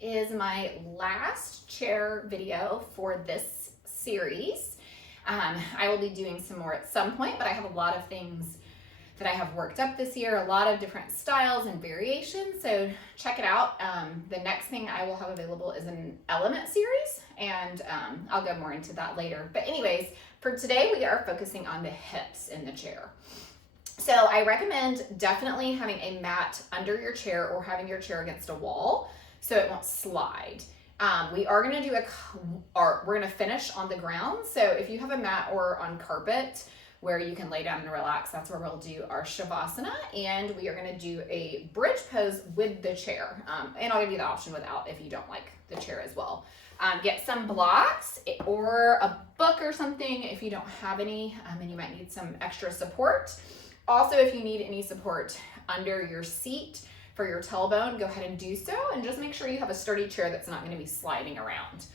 is my last chair video for this series. I will be doing some more at some point, but I have a lot of things that I have worked up this year, a lot of different styles and variations, so check it out. The next thing I will have available is an element series, and I'll go more into that later. But anyways, for today we are focusing on the hips in the chair. So I recommend definitely having a mat under your chair or having your chair against a wall so it won't slide. We are gonna do we're gonna finish on the ground. So if you have a mat or on carpet where you can lay down and relax, that's where we'll do our Shavasana, and we are gonna do a bridge pose with the chair. And I'll give you the option without if you don't like the chair as well. Get some blocks or a book or something if you don't have any, and you might need some extra support. Also, if you need any support under your seat for your tailbone, go ahead and do so, and just make sure you have a sturdy chair that's not going to be sliding around.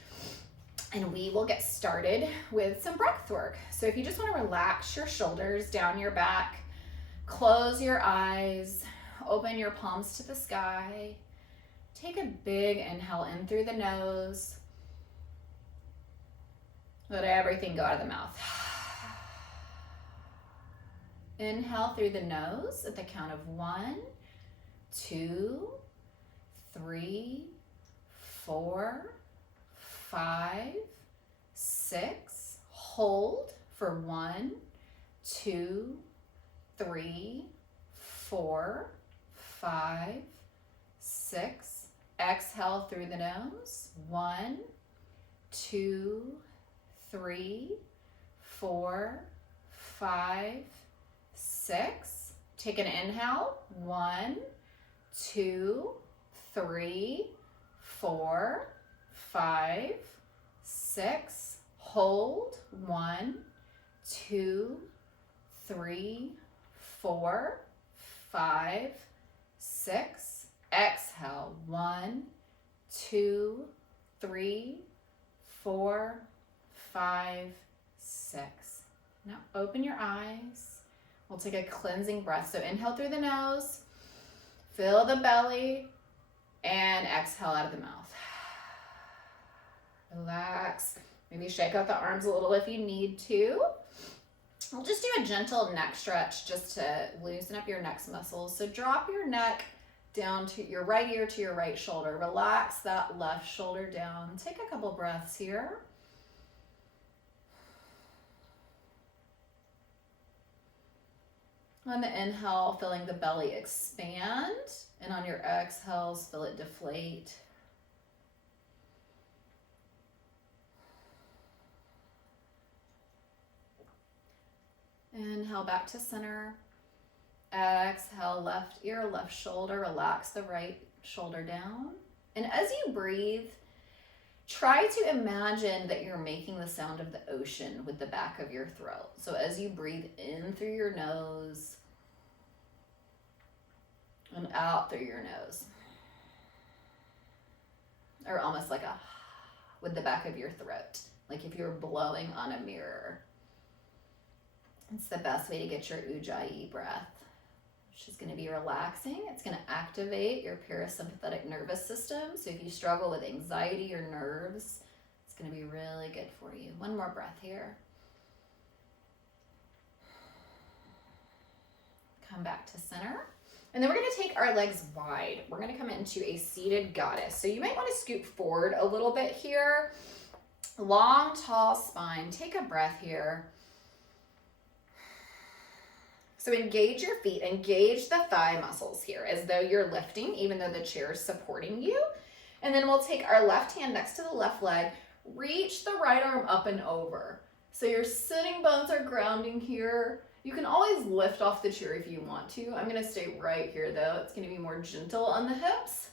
And we will get started with some breath work. So if you just want to relax your shoulders down your back, close your eyes, open your palms to the sky, take a big inhale in through the nose, let everything go out of the mouth. Inhale through the nose at the count of 1, 2, 3, 4, 5, 6. Hold for 1, 2, 3, 4, 5, 6. Exhale through the nose. 1, 2, 3, 4, 5, 6. Take an inhale. 1, 2, 3, 4, 5, 6. Hold. 1, 2, 3, 4, 5, 6. Exhale. 1, 2, 3, 4, 5, 6. Now open your eyes. We'll take a cleansing breath. So inhale through the nose, fill the belly, and exhale out of the mouth. Relax. Maybe shake out the arms a little if you need to. We'll just do a gentle neck stretch just to loosen up your neck muscles. So drop your neck down to your right ear to your right shoulder. Relax that left shoulder down. Take a couple breaths here. On the inhale, feeling the belly expand, and on your exhales, feel it deflate. Inhale back to center. Exhale, left ear, left shoulder. Relax the right shoulder down. And as you breathe, try to imagine that you're making the sound of the ocean with the back of your throat. So as you breathe in through your nose and out through your nose, or almost like a with the back of your throat, like if you were blowing on a mirror. It's the best way to get your Ujjayi breath, which is going to be relaxing. It's going to activate your parasympathetic nervous system. So if you struggle with anxiety or nerves, it's going to be really good for you. One more breath here. Come back to center. And then we're going to take our legs wide. We're going to come into a seated goddess. So you might want to scoot forward a little bit here. Long, tall spine. Take a breath here. So engage your feet, engage the thigh muscles here as though you're lifting, even though the chair is supporting you. And then we'll take our left hand next to the left leg, reach the right arm up and over. So your sitting bones are grounding here. You can always lift off the chair if you want to. I'm gonna stay right here though. It's gonna be more gentle on the hips.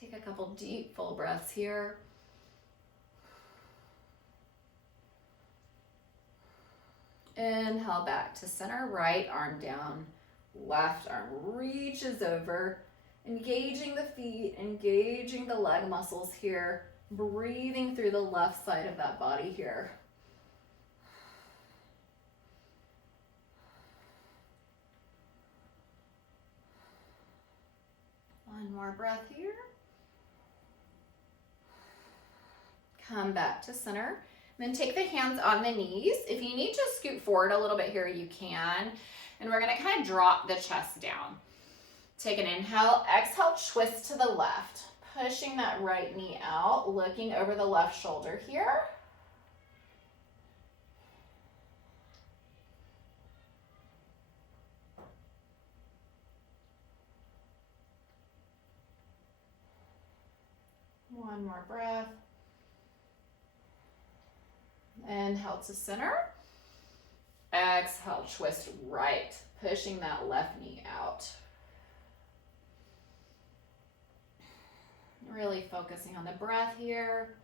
Take a couple deep, full breaths here. Inhale back to center, right arm down, left arm reaches over, engaging the feet, engaging the leg muscles here, breathing through the left side of that body here. more breath here. Come back to center. Then take the hands on the knees. If you need to scoot forward a little bit here, you can. And we're gonna kind of drop the chest down. Take an inhale, exhale, twist to the left. Pushing that right knee out, looking over the left shoulder here. One more breath. Inhale to center. Exhale, twist right, pushing that left knee out. Really focusing on the breath here.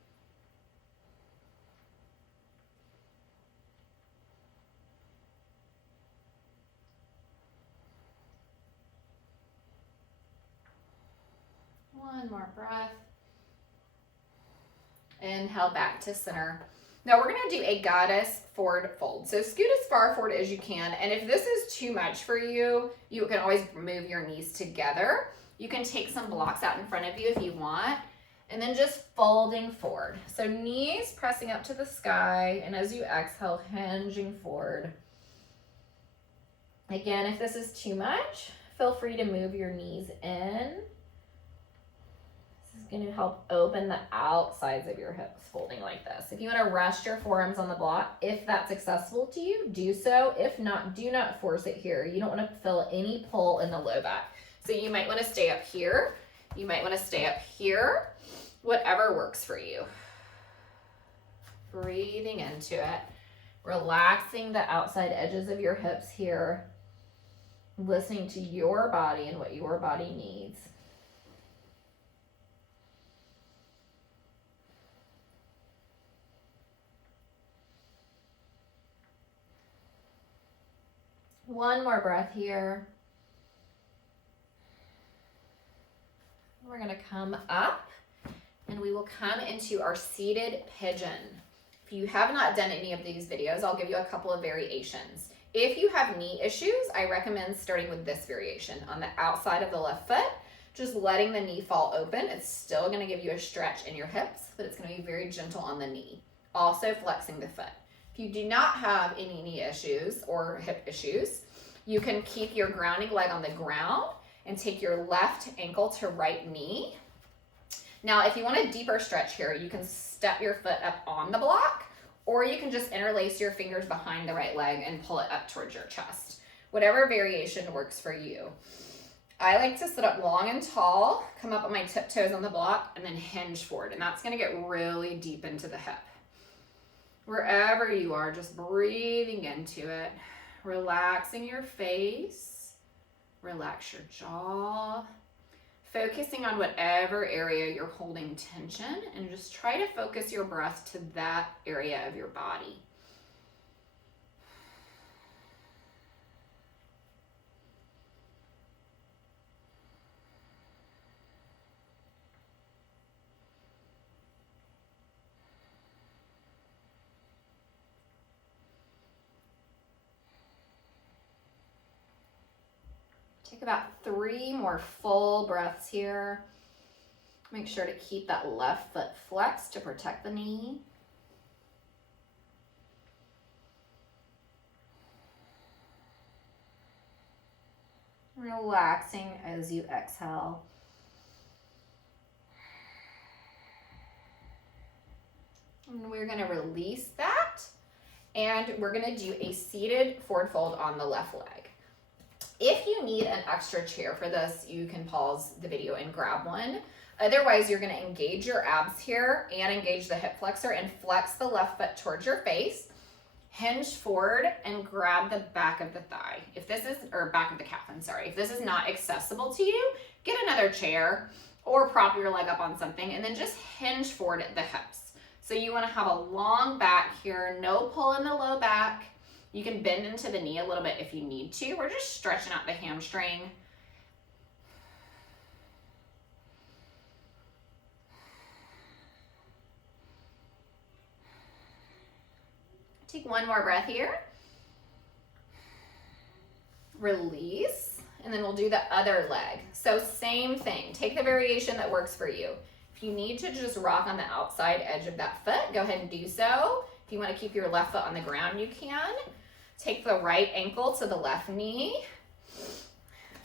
One more breath. Inhale back to center. Now we're gonna do a goddess forward fold. So scoot as far forward as you can. And if this is too much for you, you can always move your knees together. You can take some blocks out in front of you if you want. And then just folding forward. So knees pressing up to the sky. And as you exhale, hinging forward. Again, if this is too much, feel free to move your knees in. This is going to help open the outsides of your hips, folding like this. If you want to rest your forearms on the block, if that's accessible to you, do so. If not, do not force it here. You don't want to feel any pull in the low back. So you might want to stay up here. You might want to stay up here. Whatever works for you. Breathing into it. Relaxing the outside edges of your hips here. Listening to your body and what your body needs. One more breath here. We're going to come up and we will come into our seated pigeon. If you have not done any of these videos, I'll give you a couple of variations. If you have knee issues, I recommend starting with this variation on the outside of the left foot, just letting the knee fall open. It's still going to give you a stretch in your hips, but it's going to be very gentle on the knee. Also flexing the foot. If you do not have any knee issues or hip issues, you can keep your grounding leg on the ground and take your left ankle to right knee. Now, if you want a deeper stretch here, you can step your foot up on the block, or you can just interlace your fingers behind the right leg and pull it up towards your chest. Whatever variation works for you. I like to sit up long and tall, come up on my tiptoes on the block, and then hinge forward. And that's gonna get really deep into the hip. Wherever you are, just breathing into it. Relaxing your face. Relax your jaw. Focusing on whatever area you're holding tension, and just try to focus your breath to that area of your body. Take about 3 more full breaths here. Make sure to keep that left foot flexed to protect the knee. Relaxing as you exhale. And we're going to release that, and we're going to do a seated forward fold on the left leg. If you need an extra chair for this, you can pause the video and grab one. Otherwise, you're going to engage your abs here and engage the hip flexor and flex the left foot towards your face. Hinge forward and grab the back of the thigh. If this is, or back of the calf, I'm sorry. If this is not accessible to you, get another chair or prop your leg up on something and then just hinge forward at the hips. So you want to have a long back here, no pull in the low back. You can bend into the knee a little bit if you need to. We're just stretching out the hamstring. Take one more breath here. Release. and then we'll do the other leg. So same thing, take the variation that works for you. If you need to just rock on the outside edge of that foot, go ahead and do so. If you want to keep your left foot on the ground, you can. Take the right ankle to the left knee.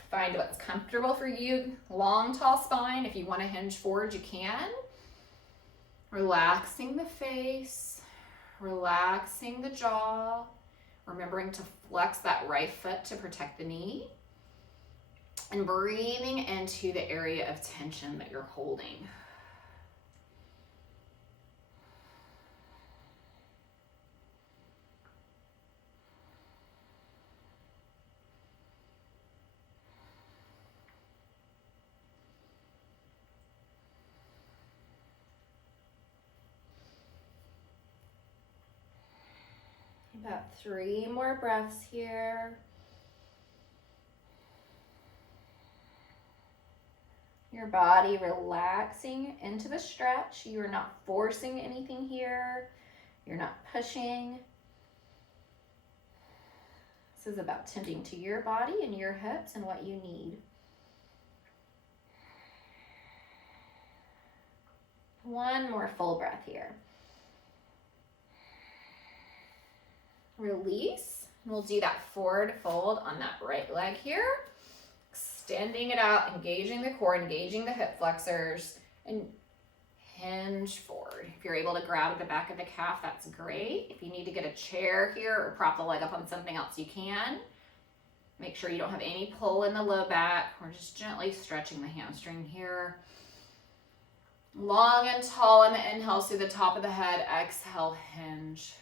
Find what's comfortable for you. Long, tall spine. If you want to hinge forward, you can. Relaxing the face, relaxing the jaw, remembering to flex that right foot to protect the knee, and breathing into the area of tension that you're holding. About 3 more breaths here. Your body relaxing into the stretch. You are not forcing anything here. You're not pushing. This is about tending to your body and your hips and what you need. One more full breath here. Release. We'll do that forward fold on that right leg here. Extending it out, engaging the core, engaging the hip flexors, and hinge forward. If you're able to grab at the back of the calf, that's great. If you need to get a chair here or prop the leg up on something else, you can. Make sure you don't have any pull in the low back. We're just gently stretching the hamstring here. Long and tall in the inhale through the top of the head. Exhale, hinge.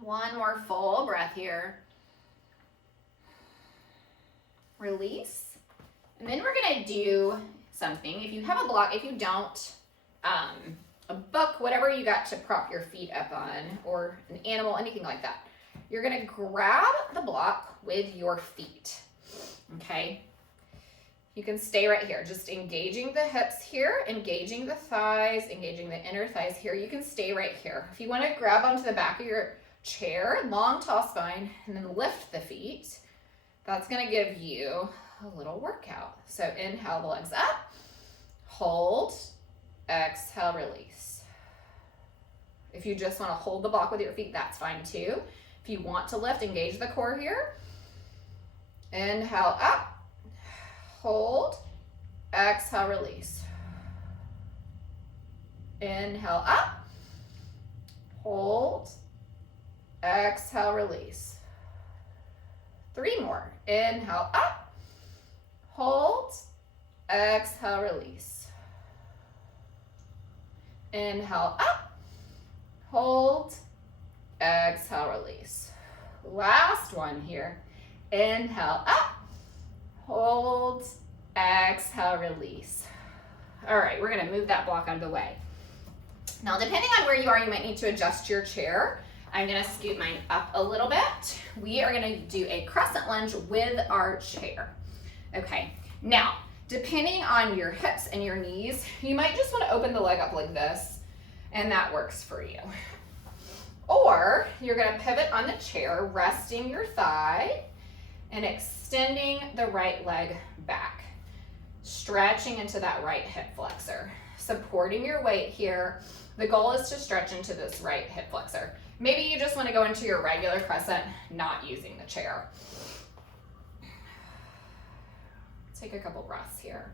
One more full breath here. Release. And then we're gonna do something. If you have a block, if you don't, a book, whatever you got to prop your feet up on, or an animal, anything like that. You're gonna grab the block with your feet, okay? You can stay right here, just engaging the hips here, engaging the thighs, engaging the inner thighs here. You can stay right here. If you wanna grab onto the back of your chair, long, tall spine, and then lift the feet, that's gonna give you a little workout. So inhale the legs up, hold, exhale, release. If you just wanna hold the block with your feet, that's fine too. If you want to lift, engage the core here. Inhale up, hold, exhale, release. Inhale up, hold, exhale, release. 3 more. Inhale up, hold, exhale, release. Inhale up, hold, exhale, release. Last one here. Inhale up, hold, exhale, release. All right, we're gonna move that block out of the way. Now, depending on where you are, you might need to adjust your chair. I'm gonna scoot mine up a little bit. We are gonna do a crescent lunge with our chair. Okay, now, depending on your hips and your knees, you might just wanna open the leg up like this, and that works for you. Or you're gonna pivot on the chair, resting your thigh, and extending the right leg back. Stretching into that right hip flexor. Supporting your weight here. The goal is to stretch into this right hip flexor. Maybe you just want to go into your regular crescent, not using the chair. Take a couple breaths here.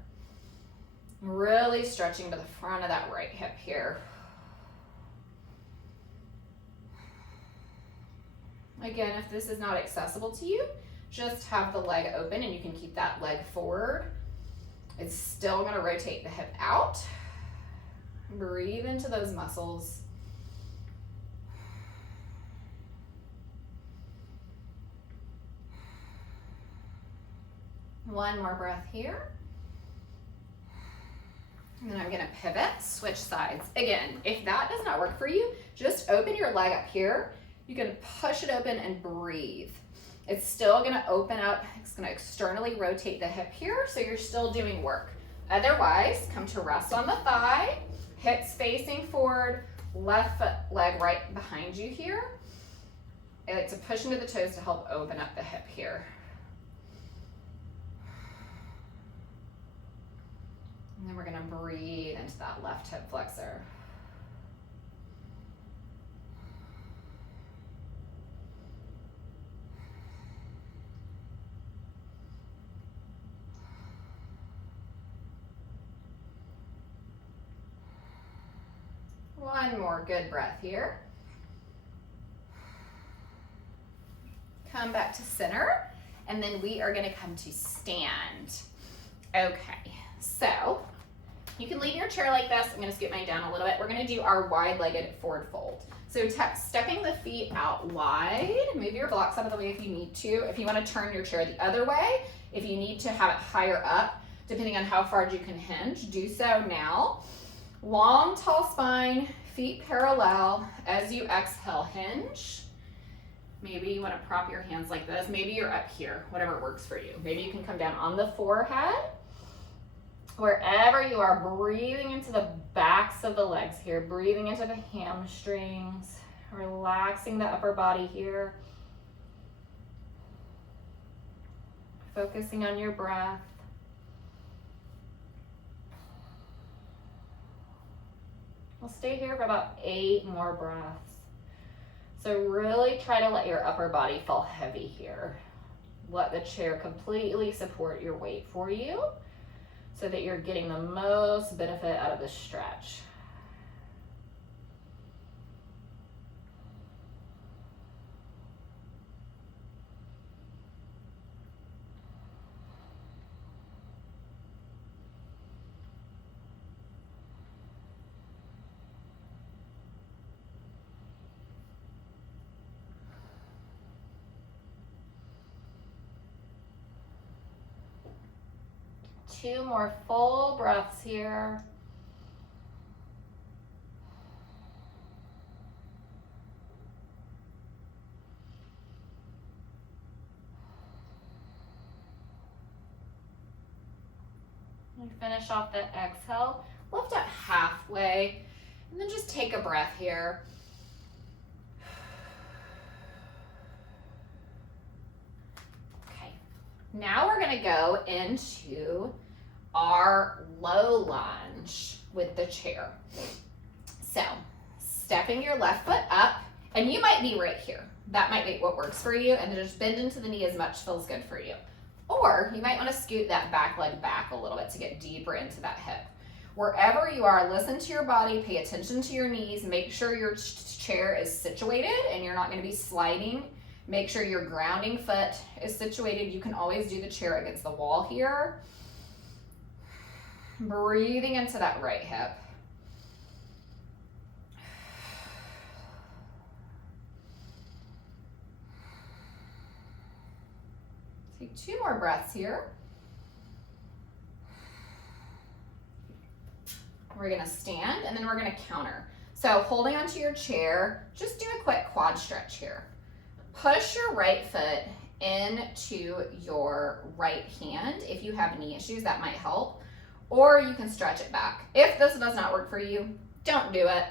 Really stretching to the front of that right hip here. Again, if this is not accessible to you, just have the leg open and you can keep that leg forward. It's still going to rotate the hip out. Breathe into those muscles. One more breath here. And then I'm gonna pivot, switch sides. Again, if that does not work for you, just open your leg up here. You can push it open and breathe. It's still gonna open up. It's gonna externally rotate the hip here, so you're still doing work. Otherwise, come to rest on the thigh, Hips facing forward, left foot, leg right behind you here. I like to push into the toes to help open up the hip here. And then we're gonna breathe into that left hip flexor. One more good breath here. Come back to center, and then we are gonna come to stand. Okay, so you can leave your chair like this. I'm gonna scoot mine down a little bit. We're gonna do our wide-legged forward fold. So stepping the feet out wide, move your blocks out of the way if you need to. If you wanna turn your chair the other way, if you need to have it higher up, depending on how far you can hinge, do so now. Long, tall spine, feet parallel. As you exhale, hinge. Maybe you want to prop your hands like this. Maybe you're up here, whatever works for you. Maybe you can come down on the forehead. Wherever you are, breathing into the backs of the legs here, breathing into the hamstrings, relaxing the upper body here. Focusing on your breath. We'll stay here for about 8 more breaths. So really try to let your upper body fall heavy here. Let the chair completely support your weight for you so that you're getting the most benefit out of this stretch. Two more full breaths here. And finish off that exhale. Lift up halfway, and then just take a breath here. Okay, now we're gonna go into our low lunge with the chair. So stepping your left foot up, and you might be right here. That might be what works for you, and then just bend into the knee as much feels good for you. Or you might want to scoot that back leg back a little bit to get deeper into that hip. Wherever you are, listen to your body, pay attention to your knees, make sure your chair is situated and you're not going to be sliding. Make sure your grounding foot is situated. You can always do the chair against the wall here. Breathing into that right hip. Take 2 more breaths here. We're gonna stand and then we're gonna counter. So holding onto your chair, just do a quick quad stretch here. Push your right foot into your right hand. If you have knee issues, that might help. Or you can stretch it back. If this does not work for you, don't do it.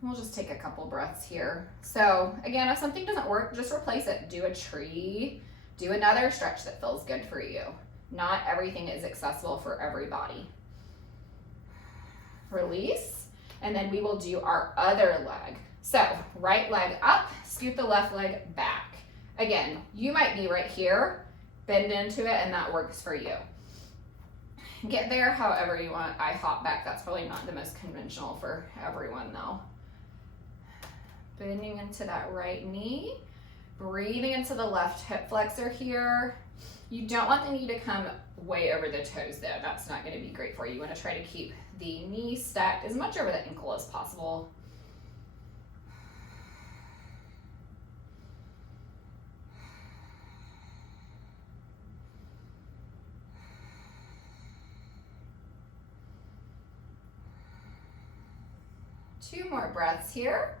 We'll just take a couple breaths here. So again, if something doesn't work, just replace it. Do a tree, do another stretch that feels good for you. Not everything is accessible for everybody. Release, and then we will do our other leg. So right leg up, scoot the left leg back. Again, you might be right here, bend into it, and that works for you. Get there however you want. I hop back. That's probably not the most conventional for everyone though. Bending into that right knee, breathing into the left hip flexor here. You don't want the knee to come way over the toes though. That's not going to be great for you. You want to try to keep the knee stacked as much over the ankle as possible. Two more breaths here.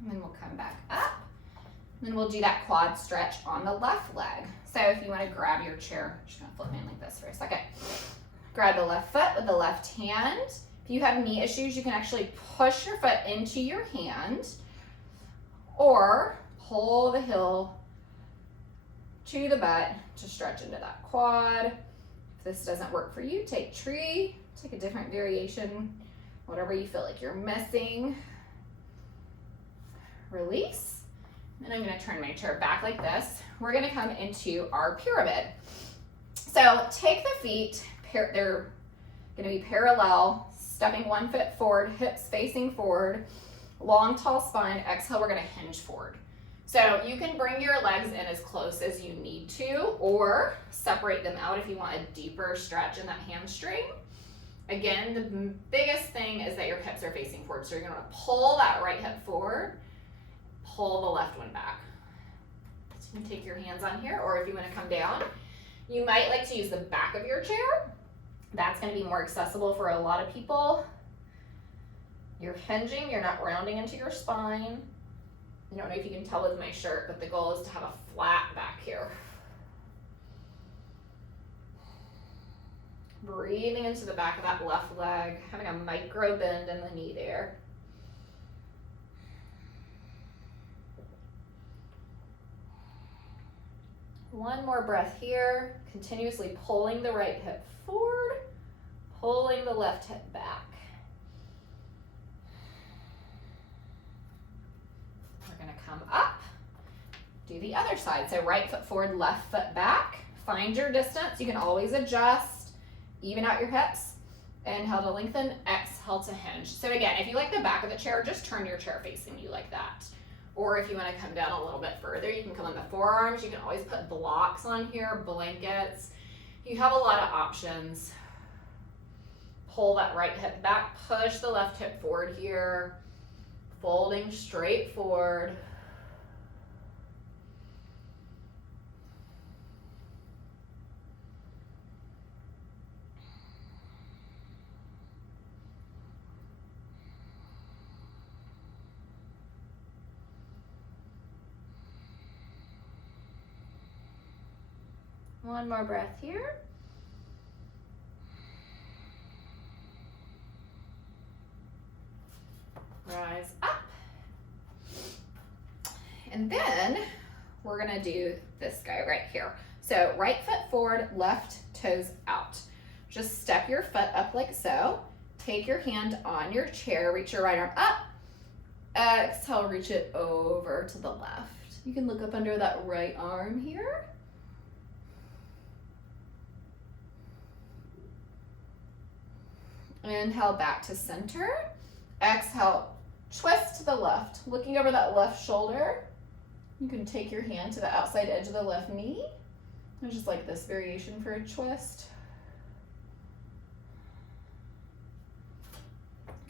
And then we'll come back up. And then we'll do that quad stretch on the left leg. So if you want to grab your chair, I'm just going to flip in like this for a second. grab the left foot with the left hand. If you have knee issues, you can actually push your foot into your hand or pull the heel to the butt to stretch into that quad. If this doesn't work for you, take tree, take a different variation, whatever you feel like you're missing. Release. And I'm gonna turn my chair back like this. We're gonna come into our pyramid. So take the feet, they're gonna be parallel, stepping one foot forward, hips facing forward, long tall spine. Exhale, we're gonna hinge forward. So you can bring your legs in as close as you need to, or separate them out if you want a deeper stretch in that hamstring. Again, the biggest thing is that your hips are facing forward. So you're gonna pull that right hip forward, pull the left one back. So you can take your hands on here, or if you wanna come down, you might like to use the back of your chair. That's gonna be more accessible for a lot of people. You're hinging, you're not rounding into your spine. I don't know if you can tell with my shirt, but the goal is to have a flat back here. Breathing into the back of that left leg, having a micro bend in the knee there. One more breath here, continuously pulling the right hip forward, pulling the left hip back. We're gonna come up, do the other side. So right foot forward, left foot back. Find your distance. You can always adjust, even out your hips. Inhale to lengthen, exhale to hinge. So again, if you like the back of the chair, just turn your chair facing you like that. Or if you want to come down a little bit further, you can come on the forearms. You can always put blocks on here, blankets. You have a lot of options. Pull that right hip back, push the left hip forward here, folding straight forward. One more breath here. Rise up. And then we're gonna do this guy right here. So right foot forward, left toes out. Just step your foot up like so. Take your hand on your chair, reach your right arm up. Exhale, reach it over to the left. You can look up under that right arm here. Inhale back to center. Exhale, twist to the left. Looking over that left shoulder. You can take your hand to the outside edge of the left knee. I just like this variation for a twist.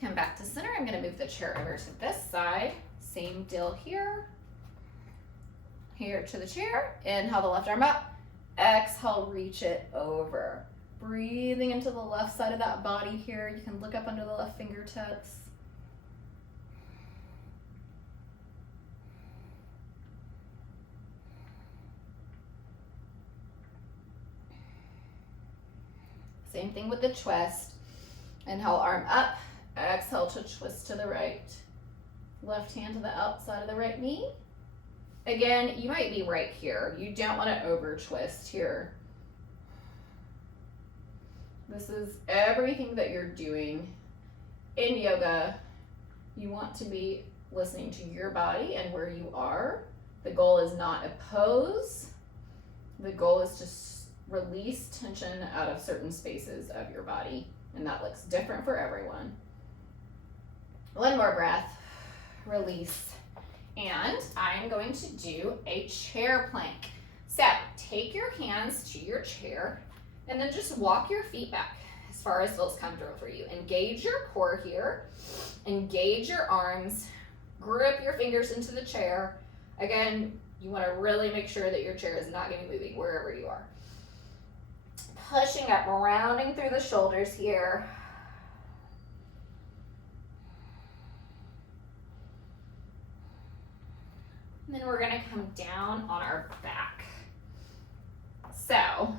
Come back to center. I'm going to move the chair over to this side. Same deal here. Here to the chair. Inhale the left arm up. Exhale, reach it over. Breathing into the left side of that body here. You can look up under the left fingertips. Same thing with the twist. Inhale, arm up. Exhale to twist to the right. Left hand to the outside of the right knee. Again, you might be right here. You don't want to over twist here. This is everything that you're doing in yoga. You want to be listening to your body and where you are. The goal is not a pose. The goal is to release tension out of certain spaces of your body, and that looks different for everyone. One more breath, release. And I'm going to do a chair plank. So take your hands to your chair and then just walk your feet back as far as feels comfortable for you. Engage your core here, engage your arms, grip your fingers into the chair. Again, you want to really make sure that your chair is not going to be moving wherever you are. Pushing up, rounding through the shoulders here. And then we're going to come down on our back. So,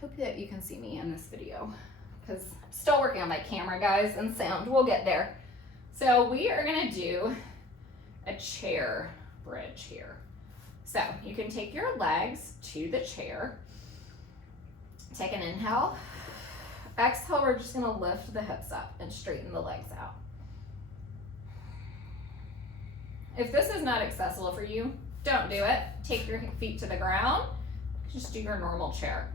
hope that you can see me in this video because I'm still working on my camera, guys, and sound. We'll get there. So we are gonna do a chair bridge here. So you can take your legs to the chair. Take an inhale. Exhale, we're just gonna lift the hips up and straighten the legs out. If this is not accessible for you, don't do it. Take your feet to the ground. Just do your normal chair.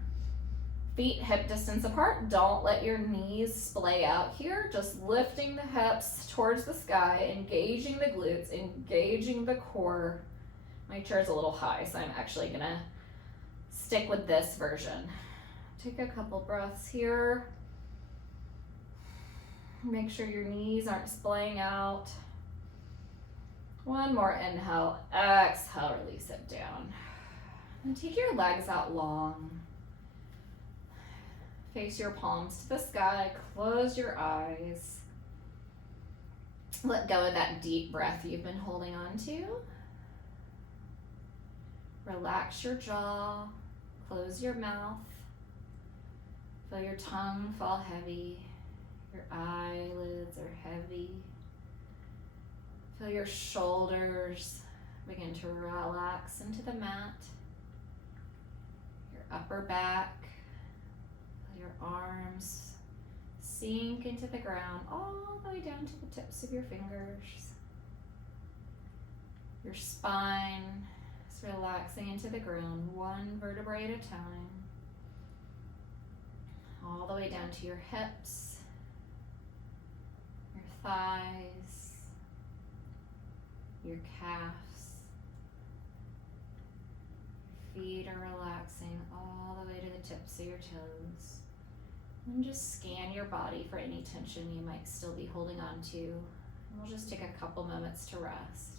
Feet hip distance apart. Don't let your knees splay out here. Just lifting the hips towards the sky, engaging the glutes, engaging the core. My chair's a little high, so I'm actually gonna stick with this version. Take a couple breaths here. Make sure your knees aren't splaying out. One more inhale, exhale, release it down. And take your legs out long. Face your palms to the sky, close your eyes. Let go of that deep breath you've been holding on to. Relax your jaw, close your mouth. Feel your tongue fall heavy. Your eyelids are heavy. Feel your shoulders begin to relax into the mat. Your upper back. Feel your arms sink into the ground all the way down to the tips of your fingers. Your spine is relaxing into the ground, one vertebrae at a time. All the way down to your hips, your thighs, your calves. Your feet are relaxing all the way to the tips of your toes. And just scan your body for any tension you might still be holding on to. And we'll just take a couple moments to rest.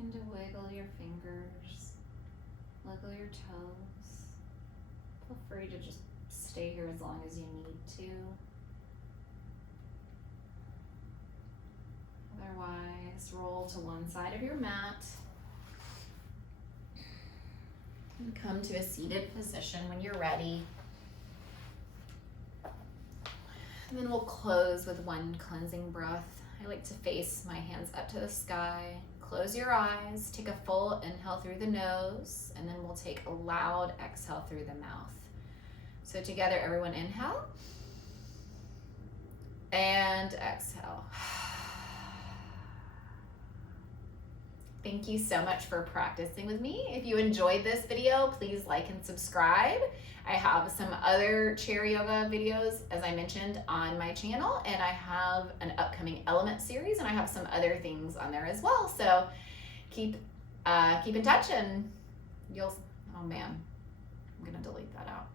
Begin to wiggle your fingers, wiggle your toes. Feel free to just stay here as long as you need to. Otherwise, roll to one side of your mat and come to a seated position when you're ready. And then we'll close with one cleansing breath. I like to face my hands up to the sky. Close your eyes, take a full inhale through the nose, and then we'll take a loud exhale through the mouth. So together, everyone inhale and exhale. Thank you so much for practicing with me. If you enjoyed this video, please like and subscribe. I have some other chair yoga videos, as I mentioned, on my channel, and I have an upcoming element series, and I have some other things on there as well. So keep in touch, and oh man, I'm gonna delete that out.